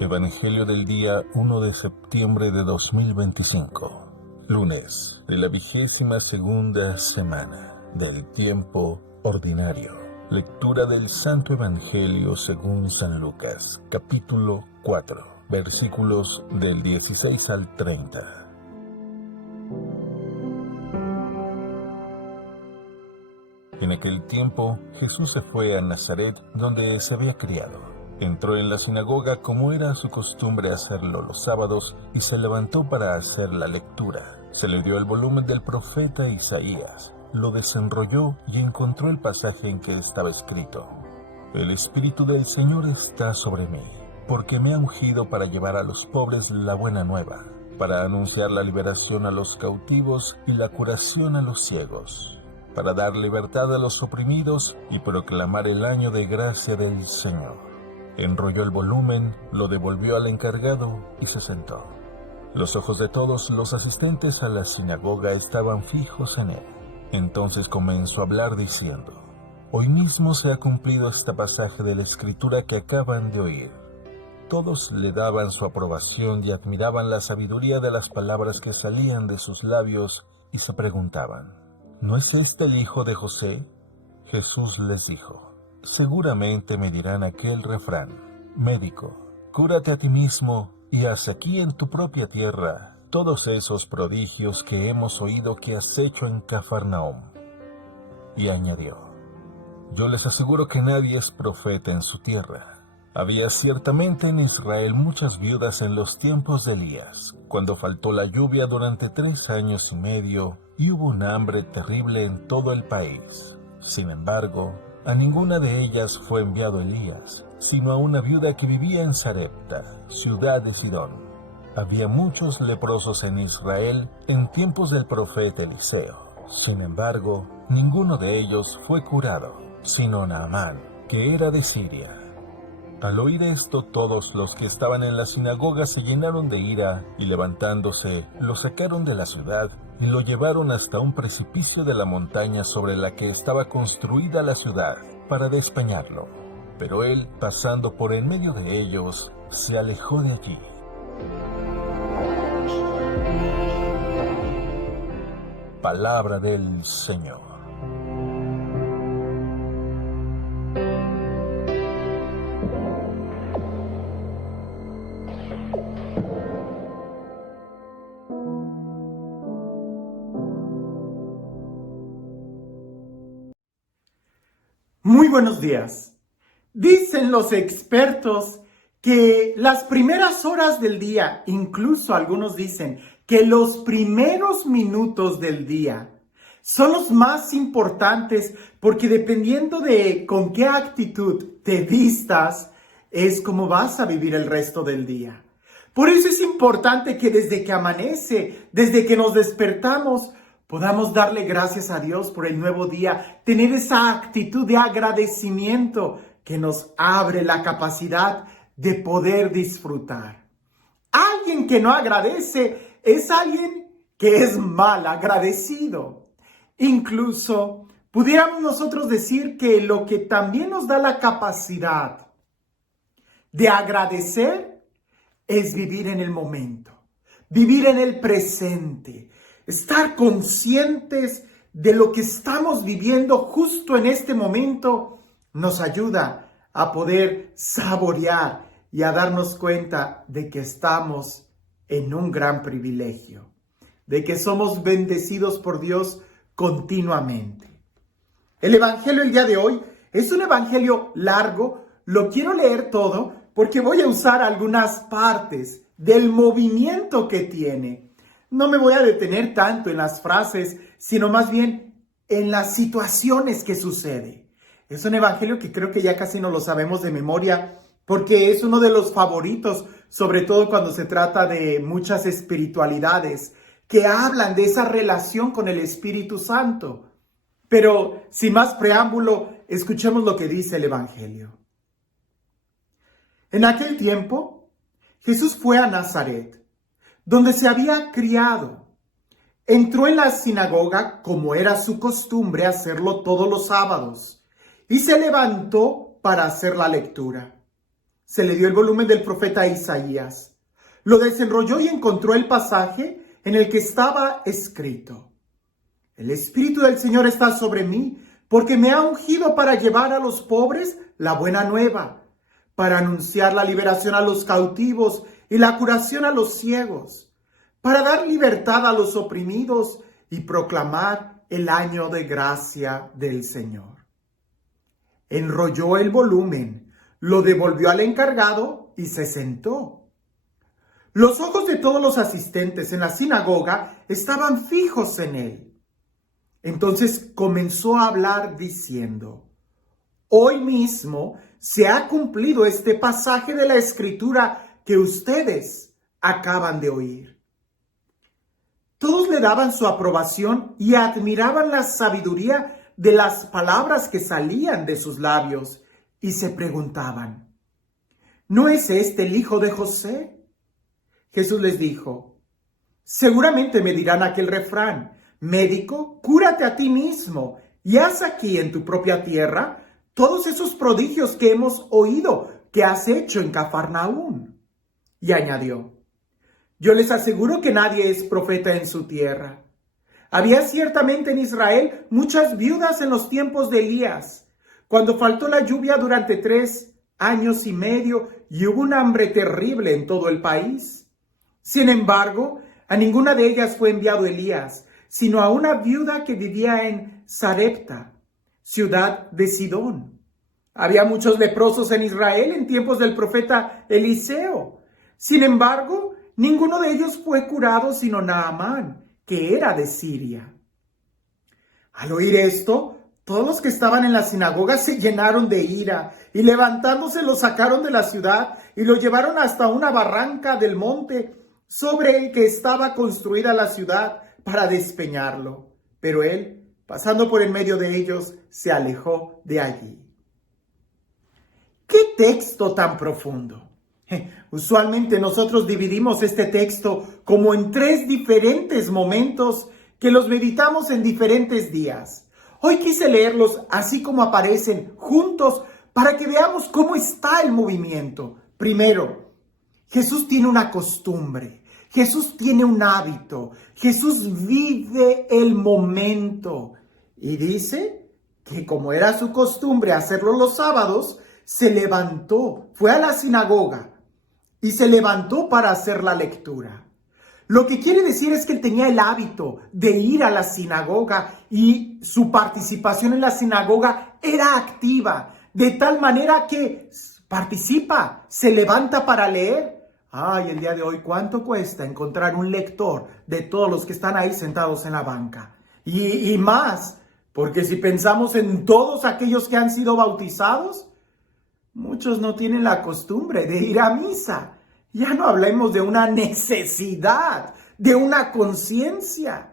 Evangelio del día 1 de septiembre de 2025, lunes de la 22ª semana del tiempo ordinario. Lectura del Santo Evangelio según San Lucas, capítulo 4, versículos del 16 al 30. En aquel tiempo, Jesús se fue a Nazaret, donde se había criado. Entró en la sinagoga como era su costumbre hacerlo los sábados y se levantó para hacer la lectura. Se le dio el volumen del profeta Isaías, lo desenrolló y encontró el pasaje en que estaba escrito: El Espíritu del Señor está sobre mí, porque me ha ungido para llevar a los pobres la buena nueva, para anunciar la liberación a los cautivos y la curación a los ciegos, para dar libertad a los oprimidos y proclamar el año de gracia del Señor. Enrolló el volumen, lo devolvió al encargado y se sentó. Los ojos de todos los asistentes a la sinagoga estaban fijos en él. Entonces comenzó a hablar diciendo: Hoy mismo se ha cumplido este pasaje de la Escritura que acaban de oír. Todos le daban su aprobación y admiraban la sabiduría de las palabras que salían de sus labios y se preguntaban: ¿No es este el hijo de José? Jesús les dijo: Seguramente me dirán aquel refrán: Médico, cúrate a ti mismo y haz aquí en tu propia tierra todos esos prodigios que hemos oído que has hecho en Cafarnaúm. Y añadió: Yo les aseguro que nadie es profeta en su tierra. Había ciertamente en Israel muchas viudas en los tiempos de Elías, cuando faltó la lluvia durante 3 años y medio y hubo un hambre terrible en todo el país. Sin embargo, a ninguna de ellas fue enviado Elías, sino a una viuda que vivía en Sarepta, ciudad de Sidón. Había muchos leprosos en Israel en tiempos del profeta Eliseo. Sin embargo, ninguno de ellos fue curado, sino Naamán, que era de Siria. Al oír esto, todos los que estaban en la sinagoga se llenaron de ira y levantándose, lo sacaron de la ciudad y lo llevaron hasta un precipicio de la montaña sobre la que estaba construida la ciudad, para despeñarlo. Pero él, pasando por en medio de ellos, se alejó de allí. Palabra del Señor. Muy buenos días. Dicen los expertos que las primeras horas del día, incluso algunos dicen que los primeros minutos del día son los más importantes, porque dependiendo de con qué actitud te vistas, es como vas a vivir el resto del día. Por eso es importante que desde que amanece, desde que nos despertamos, podamos darle gracias a Dios por el nuevo día, tener esa actitud de agradecimiento que nos abre la capacidad de poder disfrutar. Alguien que no agradece es alguien que es mal agradecido. Incluso pudiéramos nosotros decir que lo que también nos da la capacidad de agradecer es vivir en el momento, vivir en el presente. Estar conscientes de lo que estamos viviendo justo en este momento nos ayuda a poder saborear y a darnos cuenta de que estamos en un gran privilegio, de que somos bendecidos por Dios continuamente. El Evangelio el día de hoy es un Evangelio largo, lo quiero leer todo porque voy a usar algunas partes del movimiento que tiene. No me voy a detener tanto en las frases, sino más bien en las situaciones que sucede. Es un evangelio que creo que ya casi no lo sabemos de memoria, porque es uno de los favoritos, sobre todo cuando se trata de muchas espiritualidades que hablan de esa relación con el Espíritu Santo. Pero sin más preámbulo, escuchemos lo que dice el evangelio. En aquel tiempo, Jesús fue a Nazaret, donde se había criado. Entró en la sinagoga, como era su costumbre hacerlo todos los sábados, y se levantó para hacer la lectura. se le dio el volumen del profeta Isaías. Lo desenrolló y encontró el pasaje en el que estaba escrito: El Espíritu del Señor está sobre mí, porque me ha ungido para llevar a los pobres la buena nueva, para anunciar la liberación a los cautivos y la curación a los ciegos, para dar libertad a los oprimidos y proclamar el año de gracia del Señor. Enrolló el volumen, lo devolvió al encargado y se sentó. Los ojos de todos los asistentes en la sinagoga estaban fijos en él. Entonces comenzó a hablar diciendo: Hoy mismo se ha cumplido este pasaje de la Escritura que ustedes acaban de oír. Todos le daban su aprobación y admiraban la sabiduría de las palabras que salían de sus labios y se preguntaban: ¿no es este el hijo de José? Jesús les dijo: seguramente me dirán aquel refrán: médico, cúrate a ti mismo y haz aquí en tu propia tierra todos esos prodigios que hemos oído que has hecho en Cafarnaúm. Y añadió: yo les aseguro que nadie es profeta en su tierra. Había ciertamente en Israel muchas viudas en los tiempos de Elías, cuando faltó la lluvia durante 3 años y medio y hubo un hambre terrible en todo el país. Sin embargo, a ninguna de ellas fue enviado Elías, sino a una viuda que vivía en Sarepta, ciudad de Sidón. Había muchos leprosos en Israel en tiempos del profeta Eliseo. Sin embargo, ninguno de ellos fue curado sino Naamán, que era de Siria. Al oír esto, todos los que estaban en la sinagoga se llenaron de ira y levantándose lo sacaron de la ciudad y lo llevaron hasta una barranca del monte sobre el que estaba construida la ciudad para despeñarlo. Pero él, pasando por en medio de ellos, se alejó de allí. ¡Qué texto tan profundo! Usualmente nosotros dividimos este texto como en 3 diferentes momentos que los meditamos en diferentes días. Hoy quise leerlos así como aparecen juntos para que veamos cómo está el movimiento. Primero, Jesús tiene una costumbre, Jesús tiene un hábito, Jesús vive el momento y dice que como era su costumbre hacerlo los sábados, se levantó, fue a la sinagoga y se levantó para hacer la lectura. Lo que quiere decir es que él tenía el hábito de ir a la sinagoga y su participación en la sinagoga era activa, de tal manera que participa, se levanta para leer. Ay, el día de hoy, ¿cuánto cuesta encontrar un lector de todos los que están ahí sentados en la banca? Y más, porque si pensamos en todos aquellos que han sido bautizados, muchos no tienen la costumbre de ir a misa. Ya no hablemos de una necesidad, de una conciencia.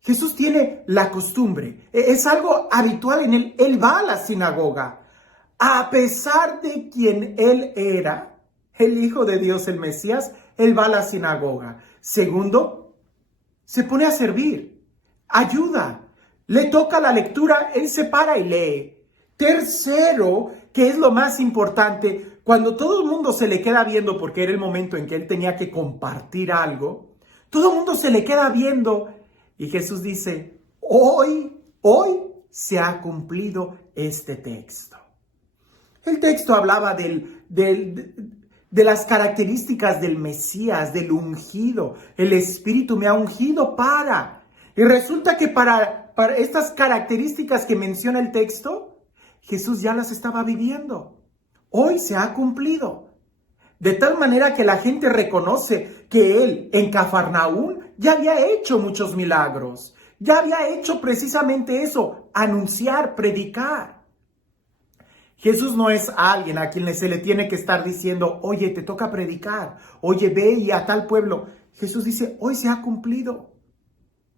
Jesús tiene la costumbre, es algo habitual en él. Él va a la sinagoga. A pesar de quien él era, el Hijo de Dios, el Mesías, él va a la sinagoga. Segundo, se pone a servir, ayuda, le toca la lectura, él se para y lee. Tercero, que es lo más importante, cuando todo el mundo se le queda viendo, porque era el momento en que él tenía que compartir algo, todo el mundo se le queda viendo y Jesús dice: hoy se ha cumplido este texto. El texto hablaba de las características del Mesías, del ungido. El Espíritu me ha ungido para. Y resulta que para estas características que menciona el texto, Jesús ya las estaba viviendo. Hoy se ha cumplido. De tal manera que la gente reconoce que él en Cafarnaúm ya había hecho muchos milagros. Ya había hecho precisamente eso, anunciar, predicar. Jesús no es alguien a quien se le tiene que estar diciendo: oye, te toca predicar, oye, ve y a tal pueblo. Jesús dice: hoy se ha cumplido.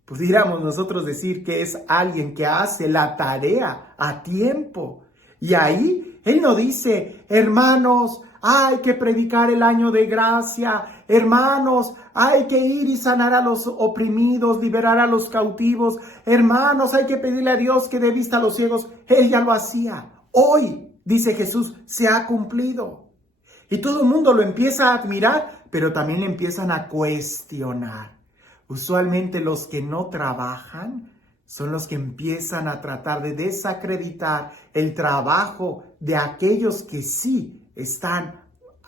Pudiéramos nosotros decir que es alguien que hace la tarea a tiempo. Y ahí él no dice: hermanos, hay que predicar el año de gracia. Hermanos, hay que ir y sanar a los oprimidos, liberar a los cautivos. Hermanos, hay que pedirle a Dios que dé vista a los ciegos. Él ya lo hacía. Hoy, dice Jesús, se ha cumplido. Y todo el mundo lo empieza a admirar, pero también le empiezan a cuestionar. Usualmente los que no trabajan son los que empiezan a tratar de desacreditar el trabajo de aquellos que sí están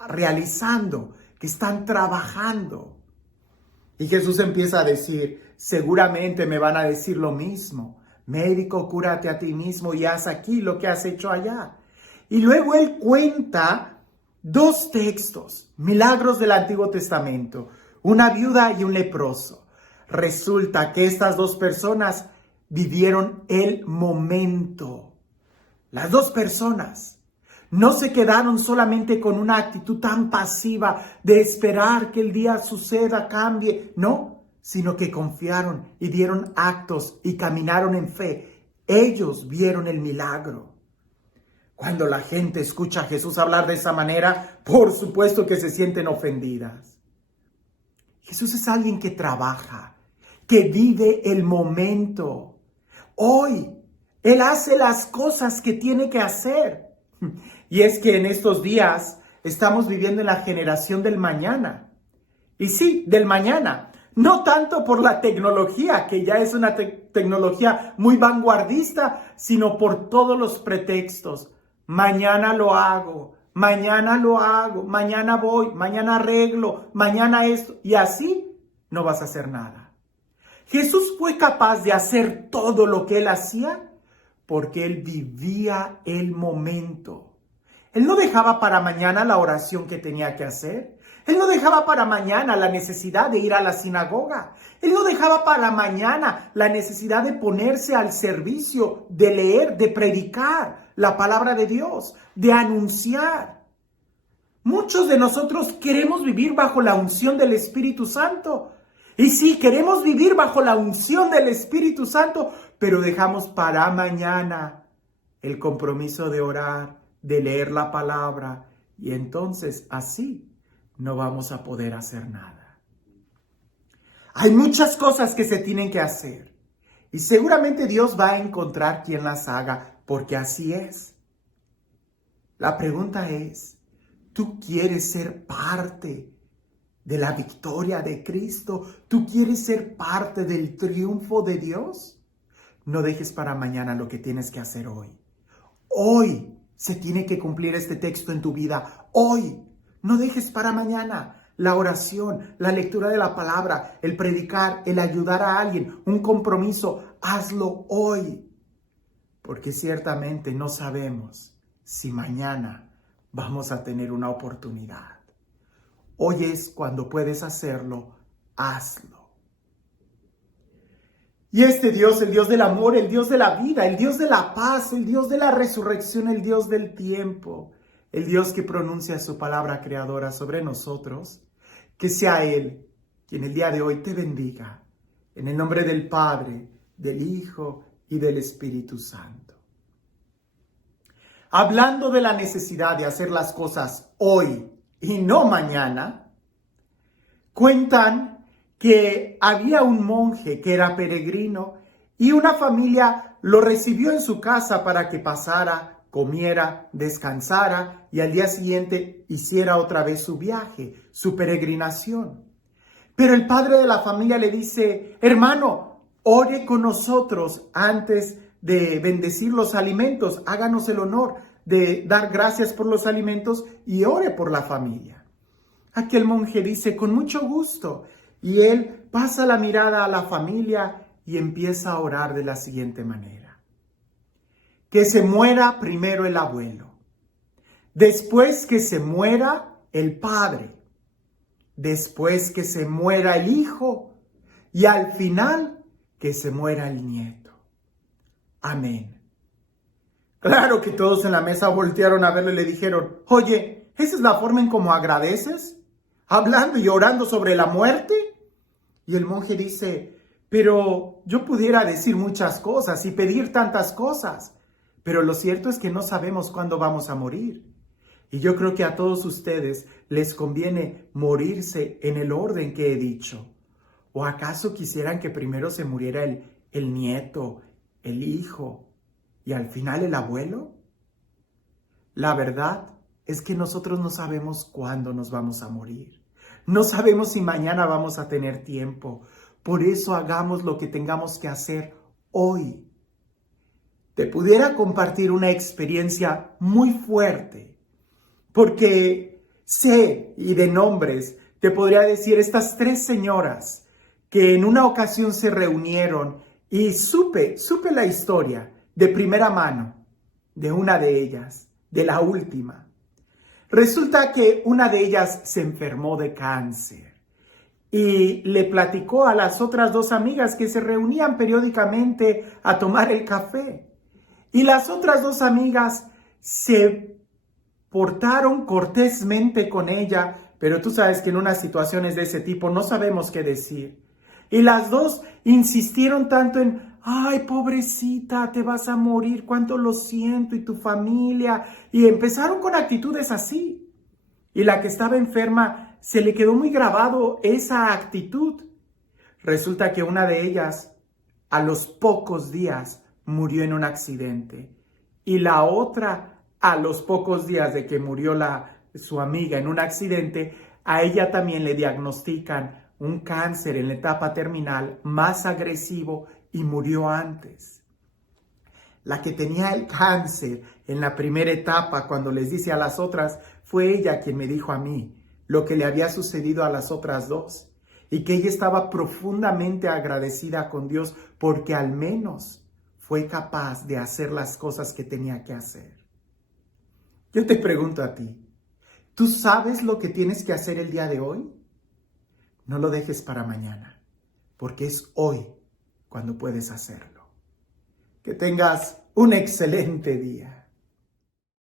realizando, que están trabajando. Y Jesús empieza a decir, seguramente me van a decir lo mismo. Médico, cúrate a ti mismo y haz aquí lo que has hecho allá. Y luego él cuenta 2 textos, milagros del Antiguo Testamento, una viuda y un leproso. Resulta que estas 2 personas vivieron el momento. Las 2 personas no se quedaron solamente con una actitud tan pasiva de esperar que el día suceda, cambie, no, sino que confiaron y dieron actos y caminaron en fe. Ellos vieron el milagro. Cuando la gente escucha a Jesús hablar de esa manera, por supuesto que se sienten ofendidas. Jesús es alguien que trabaja, que vive el momento. Hoy, Él hace las cosas que tiene que hacer. Y es que en estos días estamos viviendo en la generación del mañana. Y sí, del mañana. No tanto por la tecnología, que ya es una tecnología muy vanguardista, sino por todos los pretextos. Mañana lo hago, mañana voy, mañana arreglo, mañana esto. Y así no vas a hacer nada. Jesús fue capaz de hacer todo lo que Él hacía porque Él vivía el momento. Él no dejaba para mañana la oración que tenía que hacer. Él no dejaba para mañana la necesidad de ir a la sinagoga. Él no dejaba para mañana la necesidad de ponerse al servicio, de leer, de predicar la palabra de Dios, de anunciar. Muchos de nosotros queremos vivir bajo la unción del Espíritu Santo. Y sí, queremos vivir bajo la unción del Espíritu Santo, pero dejamos para mañana el compromiso de orar, de leer la palabra, y entonces así no vamos a poder hacer nada. Hay muchas cosas que se tienen que hacer y seguramente Dios va a encontrar quien las haga, porque así es. La pregunta es, ¿tú quieres ser parte de la victoria de Cristo? ¿Tú quieres ser parte del triunfo de Dios? No dejes para mañana lo que tienes que hacer hoy. Hoy se tiene que cumplir este texto en tu vida. Hoy. No dejes para mañana la oración, la lectura de la palabra, el predicar, el ayudar a alguien, un compromiso. Hazlo hoy. Porque ciertamente no sabemos si mañana vamos a tener una oportunidad. Hoy es cuando puedes hacerlo. Hazlo. Y este Dios, el Dios del amor, el Dios de la vida, el Dios de la paz, el Dios de la resurrección, el Dios del tiempo, el Dios que pronuncia su palabra creadora sobre nosotros, que sea Él quien el día de hoy te bendiga. En el nombre del Padre, del Hijo y del Espíritu Santo. Hablando de la necesidad de hacer las cosas hoy y no mañana, cuentan que había un monje que era peregrino y una familia lo recibió en su casa para que pasara, comiera, descansara y al día siguiente hiciera otra vez su viaje, su peregrinación. Pero el padre de la familia le dice, hermano, ore con nosotros antes de bendecir los alimentos, háganos el honor de dar gracias por los alimentos y ore por la familia. Aquel monje dice, con mucho gusto, y él pasa la mirada a la familia y empieza a orar de la siguiente manera. Que se muera primero el abuelo, después que se muera el padre, después que se muera el hijo y al final que se muera el nieto. Amén. Claro que todos en la mesa voltearon a verlo y le dijeron, oye, ¿esa es la forma en cómo agradeces? ¿Hablando y orando sobre la muerte? Y el monje dice, pero yo pudiera decir muchas cosas y pedir tantas cosas, pero lo cierto es que no sabemos cuándo vamos a morir. Y yo creo que a todos ustedes les conviene morirse en el orden que he dicho. ¿O acaso quisieran que primero se muriera el nieto, el hijo y al final el abuelo? La verdad es que nosotros no sabemos cuándo nos vamos a morir. No sabemos si mañana vamos a tener tiempo. Por eso hagamos lo que tengamos que hacer hoy. Te pudiera compartir una experiencia muy fuerte, porque sé, y de nombres, te podría decir estas 3 señoras que en una ocasión se reunieron y supe la historia de primera mano de una de ellas, de la última. Resulta que una de ellas se enfermó de cáncer y le platicó a las otras 2 amigas que se reunían periódicamente a tomar el café. Y las otras 2 amigas se portaron cortésmente con ella, pero tú sabes que en unas situaciones de ese tipo no sabemos qué decir. Y las 2 insistieron tanto en: ay, pobrecita, te vas a morir, cuánto lo siento, y tu familia. Y empezaron con actitudes así. Y la que estaba enferma se le quedó muy grabado esa actitud. Resulta que una de ellas, a los pocos días, murió en un accidente. Y la otra, a los pocos días de que murió su amiga en un accidente, a ella también le diagnostican un cáncer en la etapa terminal más agresivo y murió antes. La que tenía el cáncer en la primera etapa, cuando les dice a las otras, fue ella quien me dijo a mí lo que le había sucedido a las otras 2 y que ella estaba profundamente agradecida con Dios porque al menos fue capaz de hacer las cosas que tenía que hacer. Yo te pregunto a ti, ¿tú sabes lo que tienes que hacer el día de hoy? No lo dejes para mañana, porque es hoy cuando puedes hacerlo. Que tengas un excelente día.